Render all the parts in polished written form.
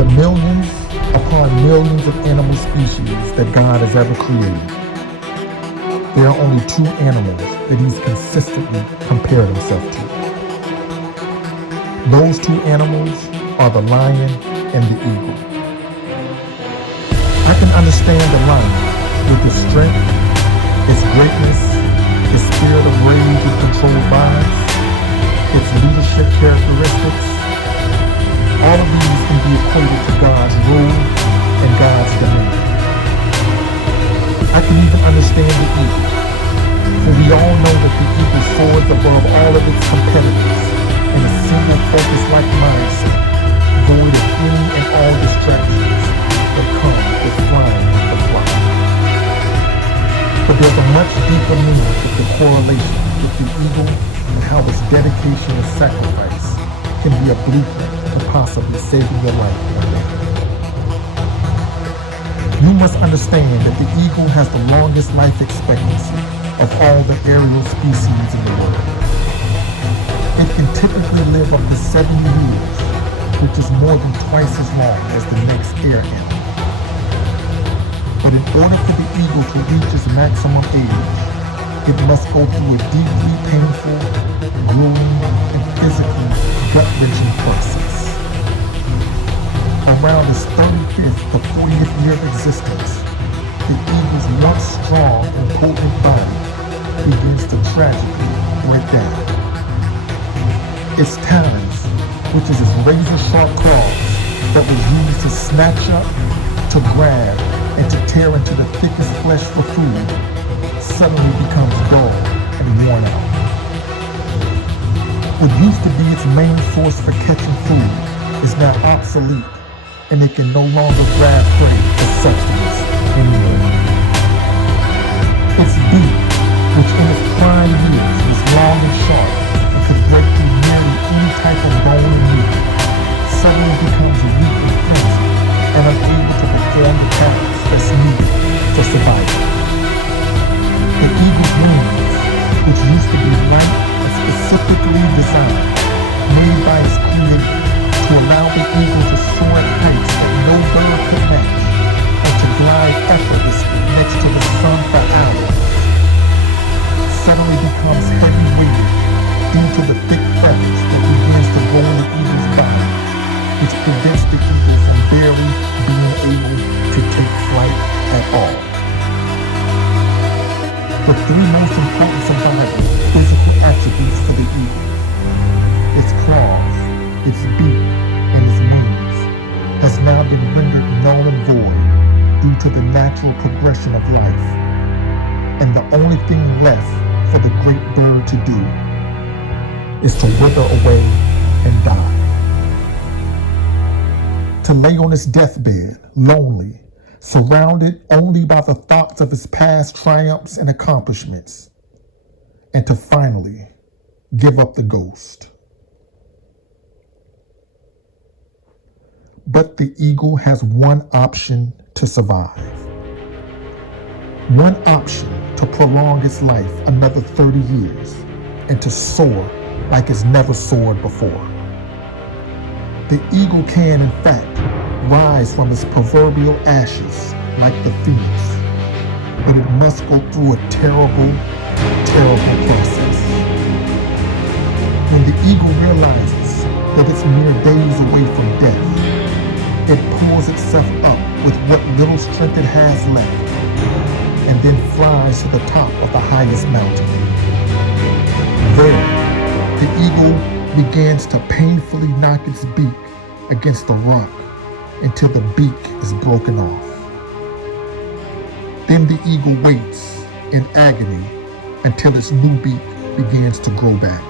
the millions upon millions of animal species that God has ever created, there are only two animals that he's consistently compared himself to. Those two animals are the lion and the eagle. I can understand the lion with its strength, its greatness, its spirit of rage and controlled violence, its leadership characteristics. All of these can be equated to God's rule and God's dominion. I can even understand the eagle, for we all know that the eagle soars above all of its competitors in a single focus-like mindset, void of any and all distractions that come with flying the fly. But there's a much deeper meaning with the correlation with the eagle and how its dedication and sacrifice can be a blueprint to possibly saving your life one day. You must understand that the eagle has the longest life expectancy of all the aerial species in the world. It can typically live up to 70 years, which is more than twice as long as the next air animal. But in order for the eagle to reach its maximum age, it must go through a deeply painful, grueling, and physically gut-wrenching process. Around its 35th to 40th year of existence, the eagle's once strong and potent body begins to tragically break down. Its talons, which is its razor-sharp claws that was used to snatch up, to grab, and to tear into the thickest flesh for food, suddenly becomes dull and worn out. What used to be its main source for catching food is now obsolete, and it can no longer grab prey for sustenance anymore. Its beak, which in its prime years was long and sharp and could break through nearly any type of bone and meat, suddenly becomes weak and flimsy and unable to perform the tasks that's needed for survival. The eagle's wings, which used to be light and specifically designed, made by its creator to allow the eagle to soar at heights that no bird could match and to glide effortlessly next to the sun for hours, suddenly becomes heavy-weighted due to the thick feathers that begins to grow in the eagle's body, which prevents the eagle from barely being able to take flight at all. The three most important survival physical attributes for the eagle, its claws, its beak, and its wings, has now been rendered null and void due to the natural progression of life. And the only thing left for the great bird to do is to wither away and die. To lay on its deathbed, lonely, surrounded only by the thoughts of its past triumphs and accomplishments, and to finally give up the ghost. But the eagle has one option to survive. One option to prolong its life another 30 years and to soar like it's never soared before. The eagle can, in fact, rise from its proverbial ashes like the phoenix, but it must go through a terrible, terrible process. When the eagle realizes that it's mere days away from death, it pulls itself up with what little strength it has left and then flies to the top of the highest mountain. There, the eagle begins to painfully knock its beak against the rock until the beak is broken off. Then the eagle waits in agony until its new beak begins to grow back.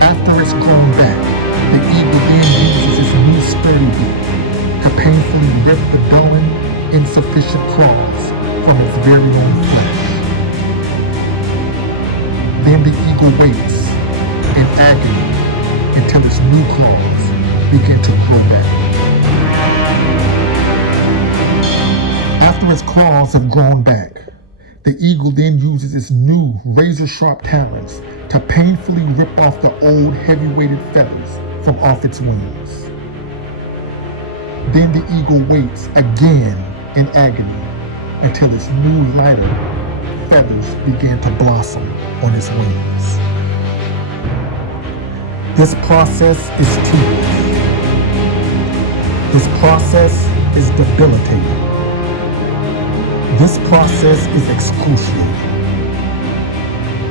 After it's grown back, the eagle then uses its new sturdy beak to painfully lift the dulling, insufficient claws from its very own flesh. Then the eagle waits in agony until its new claws begin to grow back. After its claws have grown back, the eagle then uses its new razor-sharp talons to painfully rip off the old heavy-weighted feathers from off its wings. Then the eagle waits again in agony until its new lighter feathers begin to blossom on its wings. This process is tedious. This process is debilitating. This process is excruciating.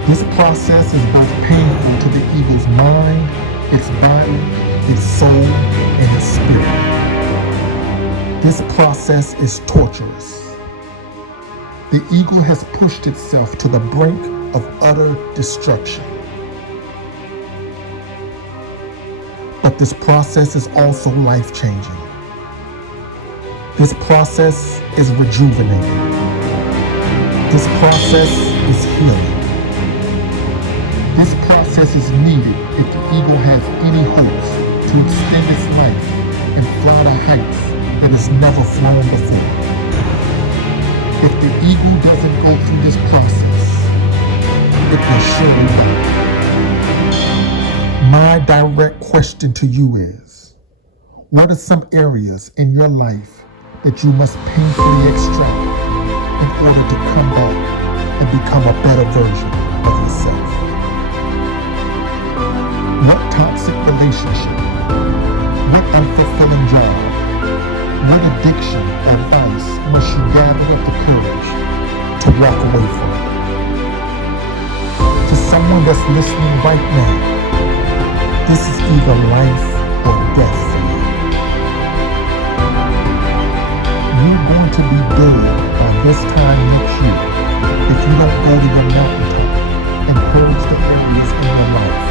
This process is both painful to the eagle's mind, its body, its soul, and its spirit. This process is torturous. The eagle has pushed itself to the brink of utter destruction. But this process is also life-changing. This process is rejuvenating. This process is healing. This process is needed if the eagle has any hopes to extend its life and fly to heights that it's never flown before. If the eagle doesn't go through this process, it will surely die. My direct question to you is, what are some areas in your life that you must painfully extract in order to come back and become a better version of yourself? What toxic relationship? What unfulfilling job? What addiction or vice must you gather up the courage to walk away from? To someone that's listening right now, this is either life or death for you. You're going to be dead by this time next year if you don't go to your mountaintop and purge the areas in your life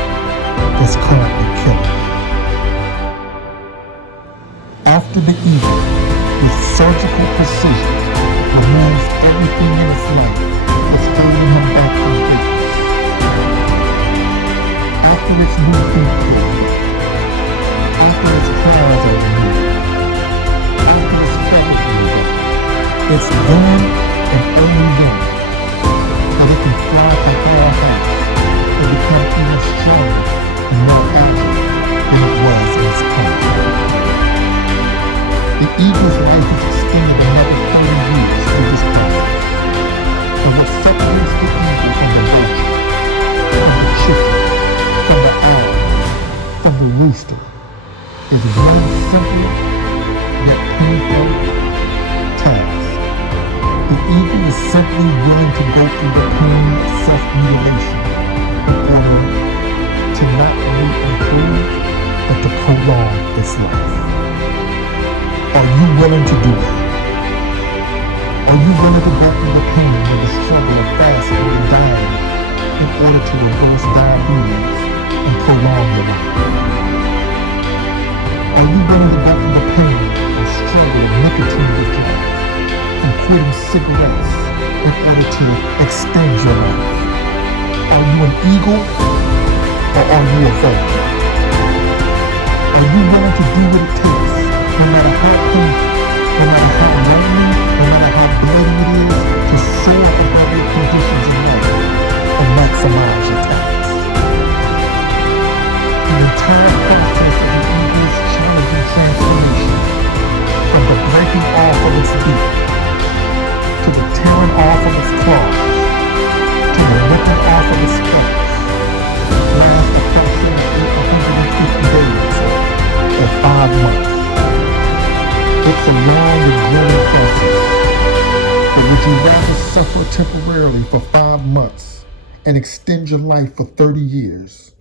that's currently killing you. After the eagle, with surgical precision, removes everything in its life that's holding him back from greatness. After its new feet pulled, after its claws are removed, after its feathers are removed, it's then and only then that it can fly to higher heights and become even stronger and more agile than it was in its prime. The eagle's life is extended another 30 years through this process. And what separates the eagle from the vulture, from the chicken, from the owl, from the rooster, is one simple yet painful task. The eagle is simply willing to go through the pain of self-mutilation in order to not only improve, but to prolong its life. Are you willing to do that? Are you willing to go through the pain and the struggle of fasting and dying in order to reverse diabetes and prolong your life? Are you willing to go through the pain and struggle of nicotine withdrawal and quitting cigarettes in order to extend your life? Are you an eagle or are you a vulture? Are you willing to do what it takes, no matter how painful, no matter how lonely, no matter how bloody it is, to soar above your conditions in life and maximize your talents? The entire process of the eagle's challenging transformation, from the breaking off of its beak, to the tearing off of its claws, to the ripping off of its feathers, lasts approximately 150 days or 5 months. It's a long and grueling process, but would you rather suffer temporarily for 5 months and extend your life for 30 years,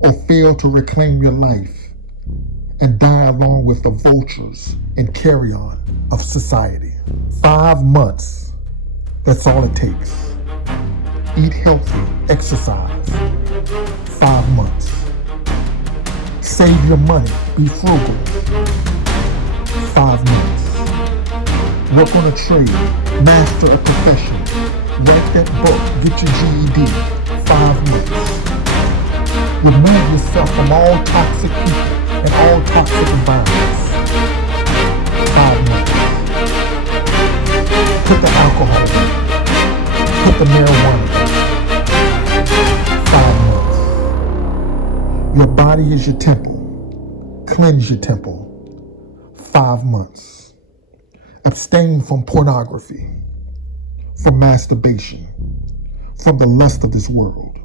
or fail to reclaim your life and die along with the vultures and carrion of society? 5 months, that's all it takes. Eat healthy, exercise. 5 months. Save your money, be frugal. 5 months. Work on a trade, master a profession, write that book, get your GED. 5 months. Remove yourself from all toxic people and all toxic environments. 5 months. Put the alcohol down. Put the marijuana down. 5 months. Your body is your temple. Cleanse your temple. 5 months. Abstain from pornography, from masturbation, from the lust of this world.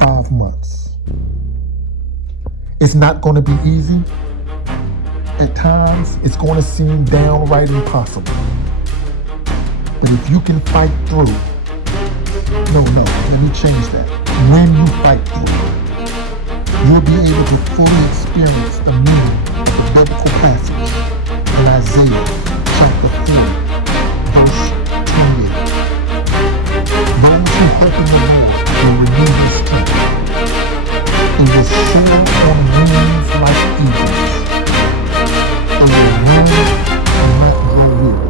5 months. It's not going to be easy. At times, it's going to seem downright impossible. But if you can fight through, no, let me change that. When you fight through, you'll be able to fully experience the meaning of the biblical passage in Isaiah chapter 4, verse 28. Those who hope in the Lord will renew their strength. They will soar on wings like eagles. They will run and not grow weary.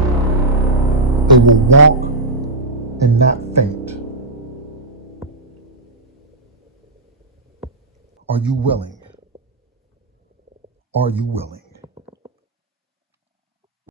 They will walk and not faint. Are you willing? Are you willing?